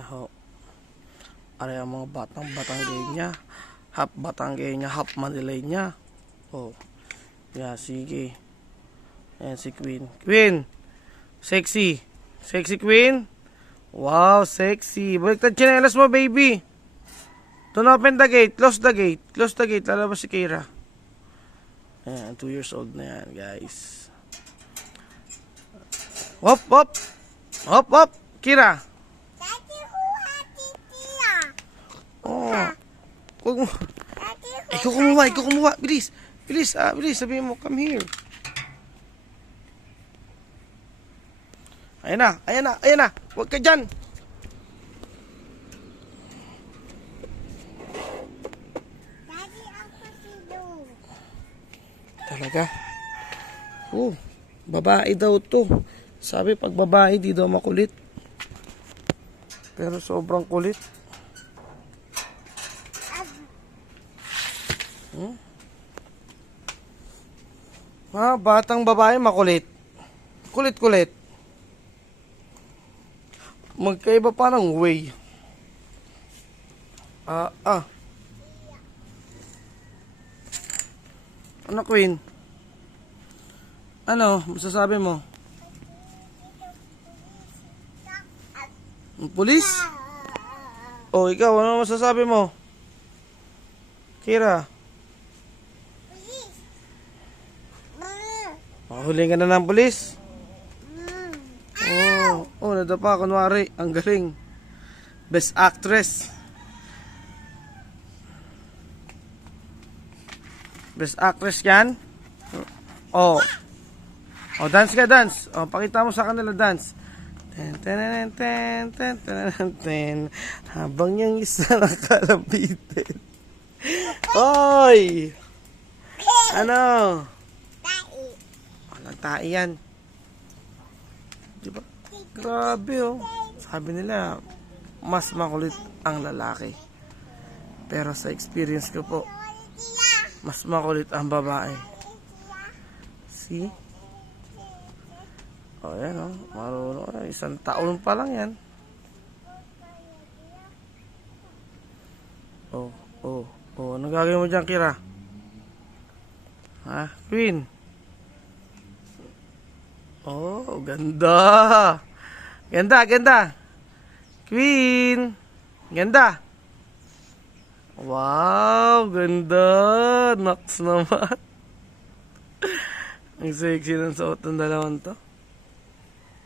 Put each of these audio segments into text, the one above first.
na ho. Aray ang mga batang Batanggenya. Half Batanggenya, half Manileña. Oh. Yeah, sige. Ayan si Queen. Queen! Sexy. Sexy Queen. Wow, sexy. Baliktad tsinelas mo, baby. Don't open the gate. Close the gate. Close the gate. Lalabas si Kira. Ayan, 2 years old na yan, guys. Hop, hop. Hop, hop. Kira. Oh. Ikaw kumuha, ikaw kumuha. Bilis. Bilis, bilis. Sabihin mo, come here. Ayan na, ayan na, ayan na. Huwag ka dyan. Talaga? Oh, babae daw to. Sabi pag babae, di daw makulit. Pero sobrang kulit. Batang babae makulit. Kulit-kulit. Magkaiba pa ng way. Ano, Queen? Ano, masasabi mo? Pulis? Oh, ikaw, ano masasabi mo? Kira? Mahuli ka na ng pulis? Oh, nadapa, kunwari. Ang galing. Best actress. Best actress yan? Oh. Oh, dance ka, dance. Oh, pakita mo sa kanila, dance. Ten, ten, ten, ten, ten, ten. Habang yung isa nakalabitin. Oy! Ano? Walang tae yan. Diba? Grabe, oh. Sabi nila, mas makulit ang lalaki. Pero sa experience ko po, mas makulit ang babae. See? O, yan, o. Marunong. 1 taon pa lang yan. Oh. Anong gagawin mo dyan, Kira? Ha? Queen? Oh, ganda. Ganda. Queen. Ganda. Wow, ganda. Nuts naman. Ang sexy ng suot ng dalawang to.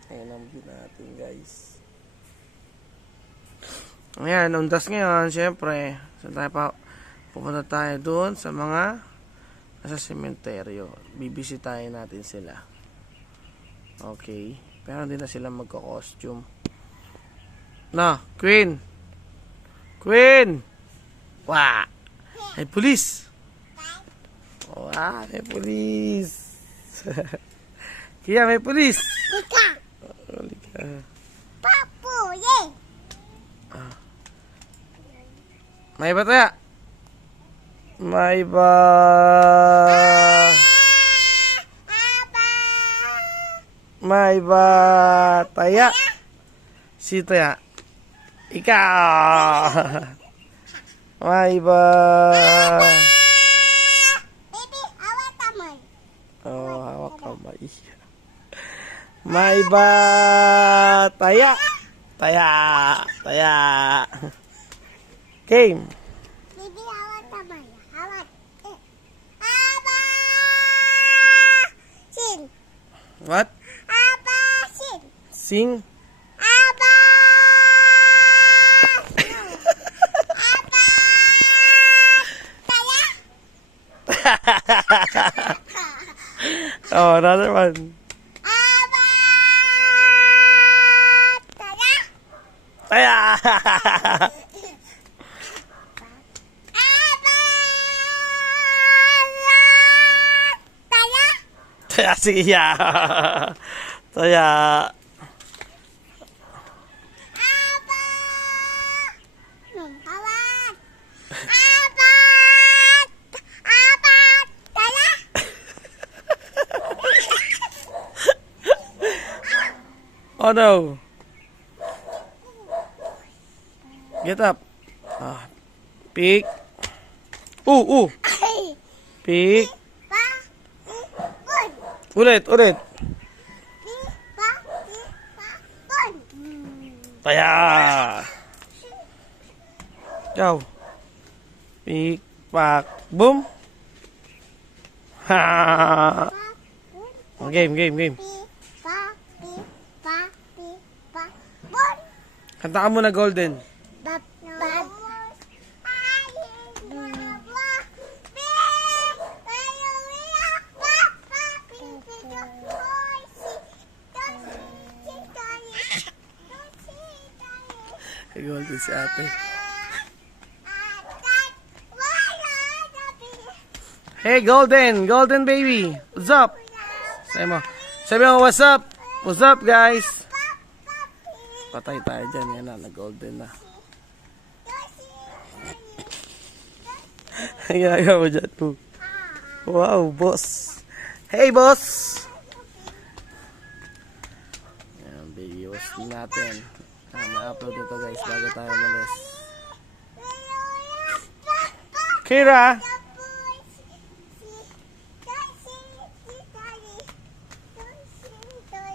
Ayan ang view natin, guys. Ayan, undas ngayon, syempre. Pupunta tayo doon sa mga nasa sementeryo. Bibisitahin natin sila. Okay. Pero hindi na sila magko-costume. Na, Queen! Queen! Wah! May pulis! Wah, may pulis! Kaya may pulis! Halika. Papu, yeah! May ba tayo? May ba? May ba taya? Si taya? Ikaw! May ba? Baby, hawak kamay. Oh, hawak kamay. May ba taya? Taya. Game. Baby, hawak kamay. Hawak. Aba! Sin. What? Aba, sin. Sing? Aba! Aba! Taya? Oh, another one. Aba! Taya? Taya! Aba! Taya? Taya, sige ya. Taya. Aba! Hawak! Aba! Aba! Taya? Oh no. Get up. Pick. Ay. Pick. Pa. Pun. Ulit. Pa. Pun. Taya. Ikaw. Pick. Pak. Boom. Ha. Game. Pun. Kantaan mo na Golden. Bab. Golden si ate. Hey Golden. Golden baby. What's up? Sabi mo, what's up? What's up guys? Patay tayo dyan. Yan na, nag-golden na. Ginagawa mo dyan po. Wow, boss. Hey, boss! Yan, baby, was natin. Ma-upload ito guys bago tayo malis. Kira!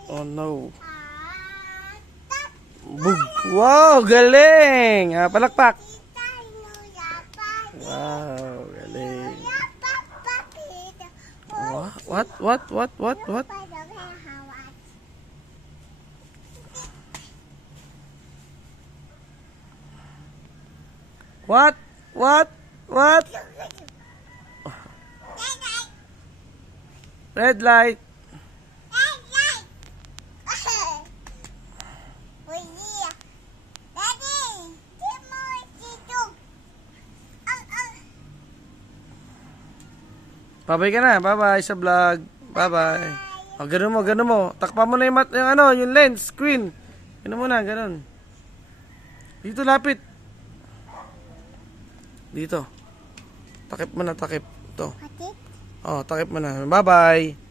Oh no. Bug! Wow, galing! Palakpak! Wow, galing. What? What? Red light. Bye-bye ka na. Bye-bye sa vlog. Bye-bye. Oh, ganun mo. Takpan mo na yung lens, screen. Ganun mo na, ganun. Dito, lapit. Dito. Takip mo na, takip. Ito. Oh, takip mo na. Bye-bye.